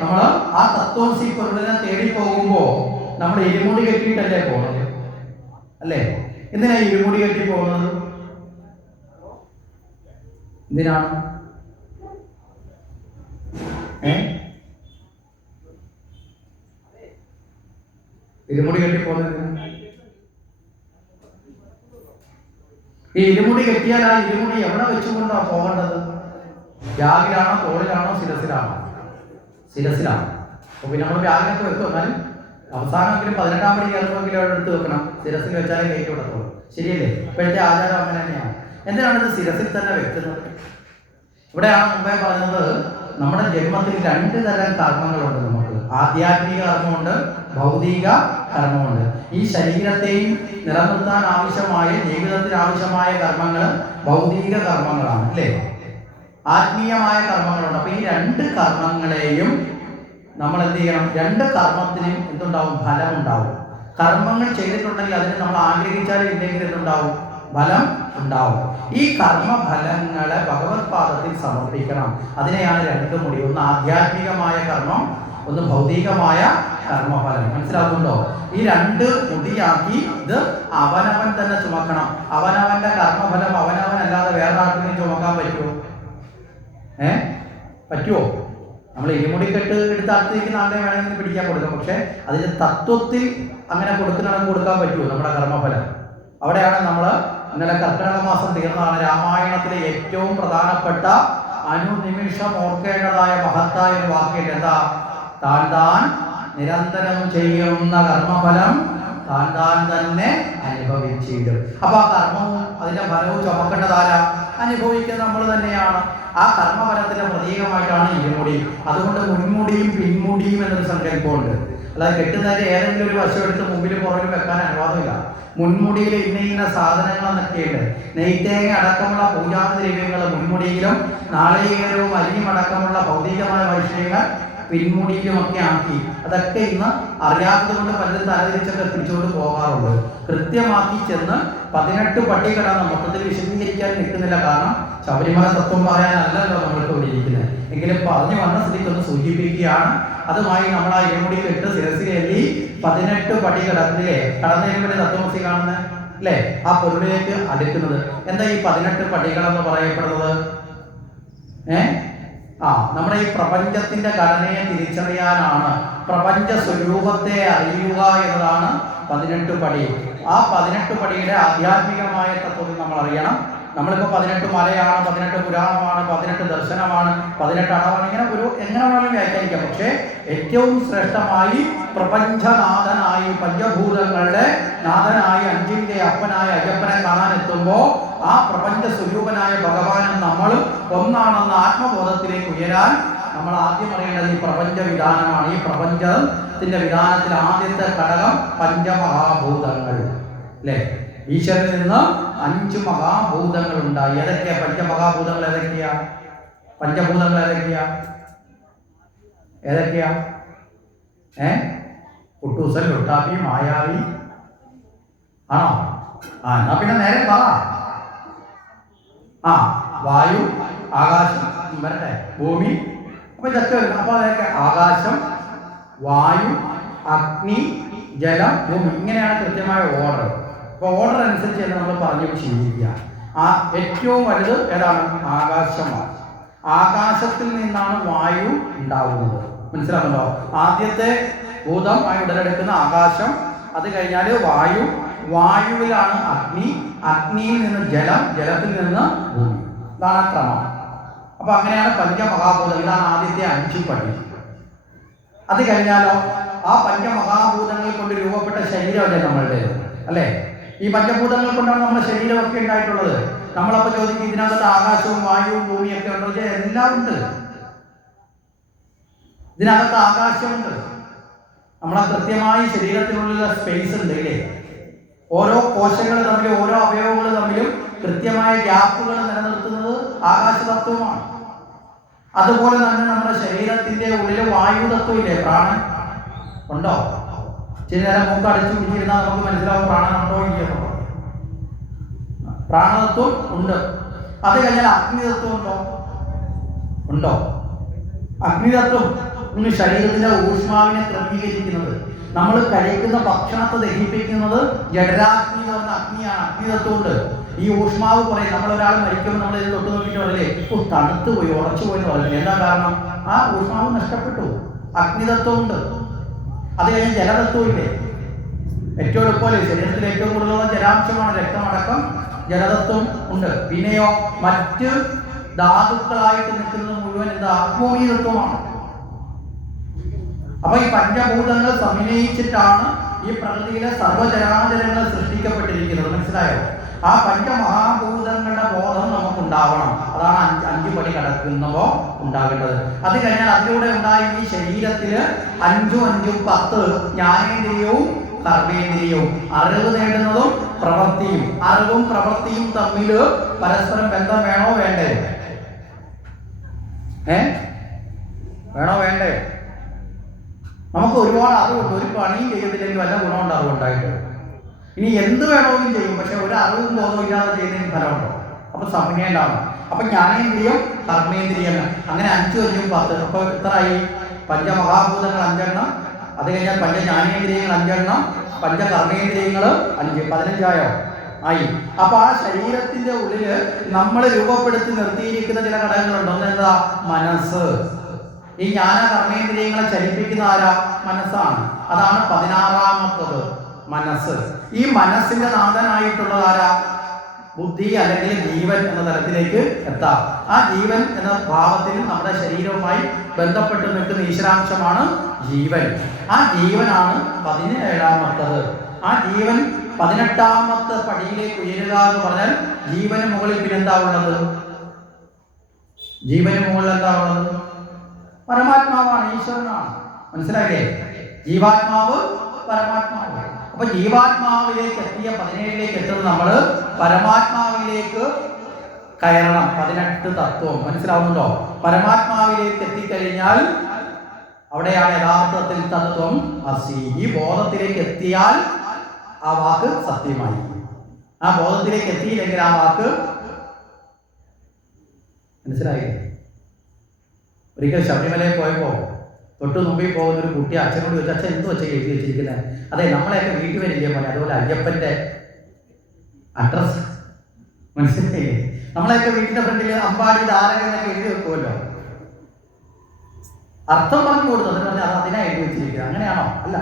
നമ്മൾ ആ തത്വം പൊരുളിനെ തേടി പോകുമ്പോൾ നമ്മൾ ഇരുമുടി കെട്ടിയിട്ടല്ലേ പോകുന്നത്? അല്ലേ? എന്തിനാ ഇരുമുടി കെട്ടി പോകുന്നത്? എന്തിനാണ്? ഇരുമുടി കെട്ടി പോകുന്നത് ഈ ഇരുമുടി കെട്ടിയാൽ ആ ഇരുമുടി എവിടെ വെച്ചുകൊണ്ടാണ് പോകേണ്ടത്? യാഗിലാണോ തോളിലാണോ ശിരസിലാണോ? ശിരസിലാണ് അപ്പൊ പിന്നെ നമ്മൾ ബാഗിലൊക്കെ വെക്കും. എന്നാലും അവസാനമെങ്കിലും പതിനെട്ടാം പടി കേൾക്കുമെങ്കിലും അവിടെ എടുത്ത് വെക്കണം. ശിരസിൽ വെച്ചാലേ കേക്ക് വിടത്തുള്ളൂ. ശരിയല്ലേ? ഇപ്പോഴത്തെ ആചാരം അങ്ങനെ തന്നെയാണ്. എന്തിനാണ് ഇത് ശിരസിൽ തന്നെ വെക്കുന്നത്? ഇവിടെയാണ് മുമ്പേ പറഞ്ഞത് നമ്മുടെ ജന്മത്തിൽ രണ്ട് തരം കർമ്മങ്ങളുണ്ട് നമുക്ക്. ആധ്യാത്മിക കർമ്മമുണ്ട് ഭൗതിക കർമ്മമുണ്ട്. ഈ ശരീരത്തെയും നിലനിർത്താൻ ആവശ്യമായ ജീവിതത്തിന് ആവശ്യമായ കർമ്മങ്ങൾ ഭൗതിക കർമ്മങ്ങളാണ് അല്ലേ? ആത്മീയമായ കർമ്മങ്ങളുണ്ട്. അപ്പൊ ഈ രണ്ട് കർമ്മങ്ങളെയും നമ്മൾ എന്ത് ചെയ്യണം? രണ്ട് കർമ്മത്തിനും എന്തുണ്ടാവും? ഫലം ഉണ്ടാവും കർമ്മങ്ങൾ ചെയ്തിട്ടുണ്ടെങ്കിൽ അതിന് നമ്മൾ ആഗ്രഹിച്ചാലും ഇല്ലെങ്കിൽ എന്തുണ്ടാവും? ഫലം ഉണ്ടാവും. ഈ കർമ്മഫലങ്ങളെ ഭഗവത് പാദത്തിൽ സമർപ്പിക്കണം. അതിനെയാണ് രണ്ട് മുടി. ഒന്ന് ആധ്യാത്മികമായ കർമ്മം ഒന്ന് ഭൗതികമായ കർമ്മഫലം. മനസ്സിലാകുന്നുണ്ടോ ഈ രണ്ട് മുടിയാക്കി ഇത് അവനവൻ തന്നെ ചുമക്കണം. അവനവന്റെ കർമ്മഫലം അവനവൻ അല്ലാതെ വേറെ ഏ? പറ്റുമോ നമ്മൾ ഇരുമുടിക്കെട്ട് എടുത്ത് അടുത്തിരിക്കുന്ന ആളെ വേണമെങ്കിൽ പിടിക്കാൻ കൊടുക്കാം. പക്ഷേ അതിന്റെ തത്വത്തിൽ അങ്ങനെ കൊടുക്കുന്നതാണ് കൊടുക്കാൻ പറ്റുമോ നമ്മുടെ കർമ്മഫലം. അവിടെയാണ് നമ്മൾ ഇന്നലെ കർക്കിടക മാസം തീർന്നതാണ് രാമായണത്തിലെ ഏറ്റവും പ്രധാനപ്പെട്ട അനുനിമിഷം ഓർക്കേണ്ടതായ മഹത്തായ ഒരു വാക്യം എന്താ? താൻ താൻ നിരന്തരം ചെയ്യുന്ന കർമ്മഫലം താൻ താൻ തന്നെ അനുഭവിച്ചിടും. അപ്പൊ ആ കർമ്മവും അതിന്റെ ഫലവും ചുമക്കേണ്ടതാരാ അനുഭവിക്കുന്നത് നമ്മൾ തന്നെയാണ്. ആ കർമ്മഫലത്തിന്റെ പ്രതീകമായിട്ടാണ് ഇരുമുടി. അതുകൊണ്ട് മുൻമുടിയും പിൻമുടിയും എന്നൊരു സങ്കല്പമുണ്ട്. അതായത് കെട്ടുന്നതിന്റെ ഏതെങ്കിലും ഒരു വശം എടുത്ത് മുമ്പിൽ പുറകിൽ വെക്കാൻ അനുവാദമില്ല. മുൻമുടിയിൽ ഇന്ന ഇന്ന സാധനങ്ങൾ എന്നൊക്കെയുണ്ട് നെയ്ത്തേങ്ങ അടക്കമുള്ള പൂജാദ്രവ്യങ്ങൾ മുൻമുടിയിലും നാളികേരവും അരിയും അടക്കമുള്ള ഭൗതികമായ വൈഷയങ്ങൾ പിൻമുടിയിലുമൊക്കെ ആക്കി അതൊക്കെ ഇന്ന് അറിയാത്തത് കൊണ്ട് പലരും തലതിരിച്ചൊക്കെ തിരിച്ചുകൊണ്ട് പോകാറുണ്ട്. കൃത്യമാക്കി ചെന്ന് പതിനെട്ട് പട്ടികളാണ് മൊത്തത്തിൽ വിശദീകരിക്കാൻ നിൽക്കുന്നില്ല. കാരണം ശബരിമല തത്വം പറയാനല്ലല്ലോ നമ്മൾ ഇവിടെ ഇരിക്കുന്നത് എങ്കിലും പറഞ്ഞു വന്ന സ്ഥിതിക്ക് ഒന്ന് സൂചിപ്പിക്കുകയാണ്. അതുമായി നമ്മൾ ആ ഇരുമുടി കെട്ട് ശിരസിലെല്ലി പതിനെട്ട് പടി കടന്നില്ലേ കടന്നേക്കുമ്പോൾ തത്വമസി കാണുന്നത് അല്ലേ ആ പൊരുളിലേക്ക് അടുക്കുന്നത്. എന്താ ഈ പതിനെട്ട് പടികളെന്ന് പറയപ്പെടുന്നത്? ഏ? ആ നമ്മുടെ ഈ പ്രപഞ്ചത്തിന്റെ ഘടനയെ തിരിച്ചറിയാനാണ്. പ്രപഞ്ച സ്വരൂപത്തെ അറിയുക എന്നതാണ് പതിനെട്ട് പടി. ആ പതിനെട്ട് പടിയുടെ ആധ്യാത്മികമായ തത്വം നമ്മൾ അറിയണം നമ്മളിപ്പോൾ പതിനെട്ട് മലയാണ് പതിനെട്ട് പുരാണമാണ് പതിനെട്ട് ദർശനമാണ് പതിനെട്ട് അടവാണ് ഇങ്ങനെ ഒരു എങ്ങനെ വേണമെങ്കിലും വ്യാഖ്യാനിക്കാം. പക്ഷേ ഏറ്റവും ശ്രേഷ്ഠമായി പ്രപഞ്ചനാഥനായി പഞ്ചഭൂതങ്ങളുടെ നാഥനായി അഞ്ചിന്റെ അപ്പനായ അയ്യപ്പനെ കാണാൻ എത്തുമ്പോൾ ആ പ്രപഞ്ച സ്വരൂപനായ ഭഗവാനും നമ്മളും ഒന്നാണെന്ന ആത്മബോധത്തിലേക്ക് ഉയരാൻ നമ്മൾ ആദ്യം അറിയേണ്ടത് ഈ പ്രപഞ്ച വിധാനമാണ്. ഈ പ്രപഞ്ചത്തിന്റെ വിധാനത്തിൽ ആദ്യത്തെ ഘടകം പഞ്ചമഹാഭൂതങ്ങൾ. അല്ലേ? ഈശ്വരനിൽ നിന്ന് അഞ്ച് മഹാഭൂതങ്ങൾ ഉണ്ടായി. ഏതൊക്കെയാ? പഞ്ചമഹാഭൂതങ്ങൾ ഏതൊക്കെയാ? പഞ്ചഭൂതങ്ങൾ ഏതൊക്കെയാ? ഏതൊക്കെയാ? ഏ? കുട്ടൂസൻ ലുട്ടാപ്പി മായാവി. ആണോ? ആ എന്നാ പിന്നെ നേരെ പറ ആ വായു ആകാശം വരട്ടെ. ഭൂമി. അപ്പൊ ഇതൊക്കെ വരും. അപ്പൊ അതൊക്കെ ആകാശം വായു അഗ്നി ജലം ഭൂമി. ഇങ്ങനെയാണ് കൃത്യമായ ഓർഡർ അപ്പൊ ഓർഡർ അനുസരിച്ച് തന്നെ നമ്മൾ പറഞ്ഞു ചിന്തിക്കുക ആ ഏറ്റവും വലുത് ഏതാണ്? ആകാശമാണ്. ആകാശത്തിൽ നിന്നാണ് വായു ഉണ്ടാവുന്നത്. മനസ്സിലാകുന്നുണ്ടോ ആദ്യത്തെ ഭൂതം ആയി ഉടലെടുക്കുന്ന ആകാശം അത് കഴിഞ്ഞാൽ വായു. വായുവിലാണ് അഗ്നി. അഗ്നിയിൽ നിന്ന് ജലം ജലത്തിൽ നിന്ന് ഭൂമി. ഇതാണ് ക്രമം. അപ്പൊ അങ്ങനെയാണ് പഞ്ചമഹാഭൂതം. ഇതാണ് ആദ്യത്തെ അഞ്ചു പടി. അത് കഴിഞ്ഞാലോ? ആ പഞ്ചമഹാഭൂതങ്ങൾ കൊണ്ട് രൂപപ്പെട്ട ശരീരമല്ലേ നമ്മളുടെ അല്ലേ? ഈ പഞ്ചഭൂതങ്ങൾ കൊണ്ടാണ് നമ്മുടെ ശരീരമൊക്കെ ഉണ്ടായിട്ടുള്ളത്. നമ്മളപ്പോ ചോദിക്കും ഇതിനകത്ത് ആകാശവും വായുവും ഭൂമിയും ഒക്കെ ഉണ്ടോ എല്ലാം ഉണ്ട്. ഇതിനകത്ത് ആകാശമുണ്ട് നമ്മളെ കൃത്യമായി ശരീരത്തിനുള്ള സ്പേസ് ഉണ്ട് ഇല്ലേ? ഓരോ കോശങ്ങൾ തമ്മിലും ഓരോ അവയവങ്ങൾ തമ്മിലും കൃത്യമായ ഗ്യാപ്പുകൾ നിലനിർത്തുന്നത് ആകാശതത്വമാണ്. അതുപോലെ തന്നെ നമ്മുടെ ശരീരത്തിന്റെ ഉള്ളിൽ വായു തത്വം ഇല്ലേ പ്രാണൻ? ഉണ്ടോ? ചില നേരം മൂക്ക് അടച്ചു പിടിച്ചിരുന്നാൽ നമുക്ക് മനസ്സിലാവും പ്രാണനുണ്ടോ ഇല്ലയോ പ്രാണതത്വം ഉണ്ട്. അത് കഴിഞ്ഞാൽ അഗ്നിതത്വം ഉണ്ടോ? ഉണ്ടോ? അഗ്നിതത്വം ഇന്ന് ശരീരത്തിന്റെ ഊഷ്മാവിനെ ക്രമീകരിക്കുന്നത്. നമ്മൾ കഴിക്കുന്ന ഭക്ഷണത്തെ ദഹിപ്പിക്കുന്നത് ജഡരാഗ്നി എന്ന് പറഞ്ഞ അഗ്നിയാണ് അഗ്നിതത്വമുണ്ട് ഈ ഊഷ്മാവ് പറയും നമ്മൾ ഒരാൾ മരിക്കുമ്പോൾ നമ്മൾ ഇത് തൊട്ട് നോക്കിയിട്ട് പറയില്ലേ തണുത്ത് പോയി ഉറച്ചു പോയി എന്ന് പറഞ്ഞില്ല. എന്താ കാരണം? ആ ഊഷ്മാവ് നഷ്ടപ്പെട്ടു. അഗ്നിതത്വമുണ്ട് അത് കഴിഞ്ഞ് ജലതത്വമില്ലേ? ഏറ്റവും എളുപ്പമല്ലേ ശരീരത്തിൽ ഏറ്റവും കൂടുതലുള്ള ജലാംശമാണ് രക്തമടക്കം. ജലതത്വം ഉണ്ട്. പിന്നെയോ മറ്റ് ധാതുക്കളായിട്ട് നിൽക്കുന്നത് മുഴുവൻ എന്താ? ആത്മോണീതത്വമാണ് അപ്പൊ ഈ പഞ്ചഭൂതങ്ങൾ സമന്വയിച്ചിട്ടാണ് ഈ പ്രകൃതിയിലെ സർവചരാചരങ്ങൾ സൃഷ്ടിക്കപ്പെട്ടിരിക്കുന്നത്. മനസ്സിലായോ? ആ പഞ്ചമഹാഭൂതങ്ങളുടെ ബോധം നമുക്കുണ്ടാവണം. അതാണ് അഞ്ച് അഞ്ചു പടി കടക്കുന്നപ്പോ ഉണ്ടാകേണ്ടത്. അത് കഴിഞ്ഞാൽ അതിലൂടെ ഉണ്ടായി ഈ ശരീരത്തിൽ അഞ്ചും അഞ്ചും പത്ത് ജ്ഞാനേന്ദ്രിയവും കർമ്മേന്ദ്രിയവും. അറിവ് നേടുന്നതും പ്രവൃത്തിയും. അറിവും പ്രവൃത്തിയും തമ്മിൽ പരസ്പരം ബന്ധം വേണോ വേണ്ടേ? ഏ? വേണോ വേണ്ടേ? നമുക്ക് ഒരുപാട് അറിവുണ്ട്. ഒരു പണിയും ചെയ്തില്ലെങ്കിൽ വല്ല ഗുണമുണ്ട് അറിവുണ്ടായിട്ട് ഇനി എന്ത് വേണമെങ്കിലും ചെയ്യും പക്ഷെ ഒരു അറിവും ബോധവും ഇല്ലാതെ ചെയ്യുന്നതിന് ഫലമുണ്ടോ? അപ്പൊ സമന്വയുണ്ടാവണം അപ്പൊ ജ്ഞാനേന്ദ്രിയം കർമ്മേന്ദ്രിയം അങ്ങനെ അഞ്ചു അഞ്ചും പത്ത് അപ്പൊ എത്രയായി പഞ്ചമഹാഭൂതങ്ങൾ അഞ്ചെണ്ണം. അത് കഴിഞ്ഞാൽ പഞ്ച ജ്ഞാനേന്ദ്രിയങ്ങൾ അഞ്ചെണ്ണം. പഞ്ച കർമ്മേന്ദ്രിയങ്ങൾ അഞ്ച്. പതിനഞ്ചായോ? ആയി. അപ്പൊ ആ ശരീരത്തിന്റെ ഉള്ളിൽ നമ്മൾ രൂപപ്പെടുത്തി നിർത്തിയിരിക്കുന്ന ചില ഘടകങ്ങളുണ്ട്. ഒന്നെന്താ മനസ്സ്. ഈ ജ്ഞാന കർമ്മേന്ദ്രിയങ്ങളെ ചലിപ്പിക്കുന്ന ആരാ? മനസ്സാണ്. അതാണ് പതിനാറാമത്തത്. മനസ്സ്. ഈ മനസ്സിന്റെ നാഥനായിട്ടുള്ള ആരാ? ബുദ്ധി അല്ലെങ്കിൽ ജീവൻ എന്ന തലത്തിലേക്ക് എത്താം. ആ ജീവൻ എന്ന ഭാവത്തിൽ നമ്മുടെ ശരീരവുമായി ബന്ധപ്പെട്ട് നിൽക്കുന്ന ഈശ്വരാംശമാണ് ജീവൻ. ആ ജീവനാണ് പതിനേഴാമത്തത്. ആ ജീവൻ പതിനെട്ടാമത്തെ പടിയിലേക്ക് ഉയരുക എന്ന് പറഞ്ഞാൽ ജീവന് മുകളിൽ പിന്നെന്താ ഉള്ളത്? ജീവന് മുകളിൽ എന്താ ഉള്ളത്? പരമാത്മാവാണ് ഈശ്വരനാണ്. മനസ്സിലായില്ലേ? ജീവാത്മാവ് പരമാത്മാവ്. അപ്പൊ ജീവാത്മാവിലേക്ക് എത്തിയ പതിനേഴിലേക്ക് എത്തുന്നത് നമ്മൾ പരമാത്മാവിലേക്ക് കയറണം. പതിനെട്ട് തത്വം. മനസ്സിലാവുന്നുണ്ടോ? പരമാത്മാവിലേക്ക് എത്തിക്കഴിഞ്ഞാൽ അവിടെയാണ് യഥാർത്ഥത്തിൽ തത്വം അസി. ഈ ബോധത്തിലേക്ക് എത്തിയാൽ ആ വാക്ക് സത്യമായി. ആ ബോധത്തിലേക്ക് എത്തിയില്ലെങ്കിൽ ആ വാക്ക് മനസ്സിലായില്ലേ? ഒരിക്കൽ ശബരിമലയിൽ പോയപ്പോൾ തൊട്ട് മുമ്പിൽ പോകുന്ന ഒരു കുട്ടി അച്ഛനോട് ചോദിച്ചു അച്ഛൻ എന്ത് വെച്ചാൽ എഴുതി വെച്ചിരിക്കുന്നത് അതെ നമ്മളെയൊക്കെ വീട്ടിൽ വരില്ലേ പോലെ അതുപോലെ അയ്യപ്പന്റെ അഡ്രസ് മനസ്സിലായി നമ്മളെയൊക്കെ വീട്ടിന്റെ ഫ്രണ്ടിൽ അമ്പാടി ധാരക എന്നൊക്കെ എഴുതി വെക്കുമല്ലോ അർത്ഥം പറഞ്ഞു കൊടുത്തു. അതിന് അതിനാ എഴുതി വെച്ചിരിക്കുന്നത് അങ്ങനെയാണോ? അല്ല.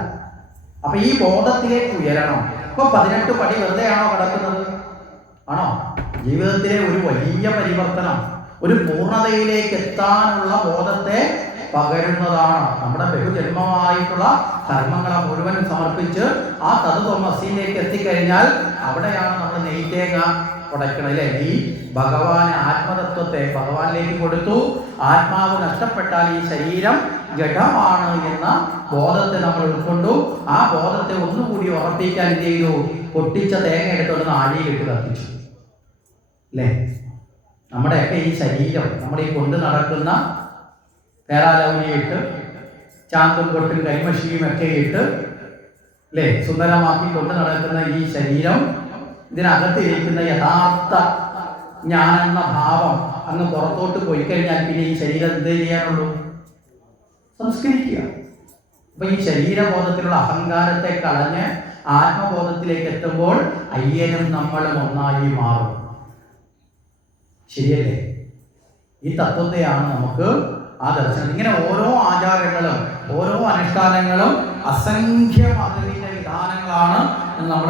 അപ്പൊ ഈ ബോധത്തിലേക്ക് ഉയരണം. ഇപ്പൊ പതിനെട്ട് പടി വെറുതെ ആണോ കിടക്കുന്നത്? ആണോ? ജീവിതത്തിലെ ഒരു വലിയ പരിവർത്തനം ഒരു പൂർണതയിലേക്ക് എത്താനുള്ള ബോധത്തെ പകരുന്നതാണ്. നമ്മുടെ ബഹുജന്മമായിട്ടുള്ള കർമ്മങ്ങളെ മുഴുവൻ സമർപ്പിച്ച് ആ തതുതമസിയിലേക്ക് എത്തിക്കഴിഞ്ഞാൽ അവിടെയാണ് നമ്മൾ നെയ്തേങ്ങ ഉടയ്ക്കണം അല്ലേ? ഈ ഭഗവാന് ആത്മതത്വത്തെ ഭഗവാനിലേക്ക് കൊടുത്തു. ആത്മാവ് നഷ്ടപ്പെട്ടാൽ ഈ ശരീരം ജഡമാണ് എന്ന ബോധത്തെ നമ്മൾ ഉൾക്കൊണ്ടു. ആ ബോധത്തെ ഒന്നുകൂടി ഉറപ്പിക്കാൻ എന്ത് ചെയ്തു? പൊട്ടിച്ച തേങ്ങ എടുത്തുകൊണ്ട് ആഴിയിലിട്ട് കത്തിച്ചു. അല്ലേ? നമ്മുടെയൊക്കെ ഈ ശരീരം നമ്മൾ ഈ കൊണ്ട് നടക്കുന്ന പേരാലൗലിയിട്ട് ചാന്തും പൊട്ടും കരിമഷിയും ഒക്കെ ഇട്ട് അല്ലേ സുന്ദരമാക്കി കൊണ്ട് നടക്കുന്ന ഈ ശരീരം ഇതിനകത്തിരിക്കുന്ന യഥാർത്ഥ ഞാൻ എന്ന ഭാവം അങ്ങ് പുറത്തോട്ട് പോയി കഴിഞ്ഞാൽ പിന്നെ ഈ ശരീരം എന്ത് ചെയ്യാനുള്ളൂ? സംസ്കരിക്കുക. അപ്പൊ ഈ ശരീരബോധത്തിലുള്ള അഹങ്കാരത്തെ കളഞ്ഞ് ആത്മബോധത്തിലേക്ക് എത്തുമ്പോൾ അയ്യനും നമ്മളും ഒന്നായി മാറും. ശരിയല്ലേ? ഈ തത്വത്തെയാണ് നമുക്ക് ആ ദർശനം ഇങ്ങനെ ഓരോ ആചാരങ്ങളും ഓരോ അനുഷ്ഠാനങ്ങളും അസംഖ്യ അതിന്റെ വിധാനങ്ങളാണ് നമ്മൾ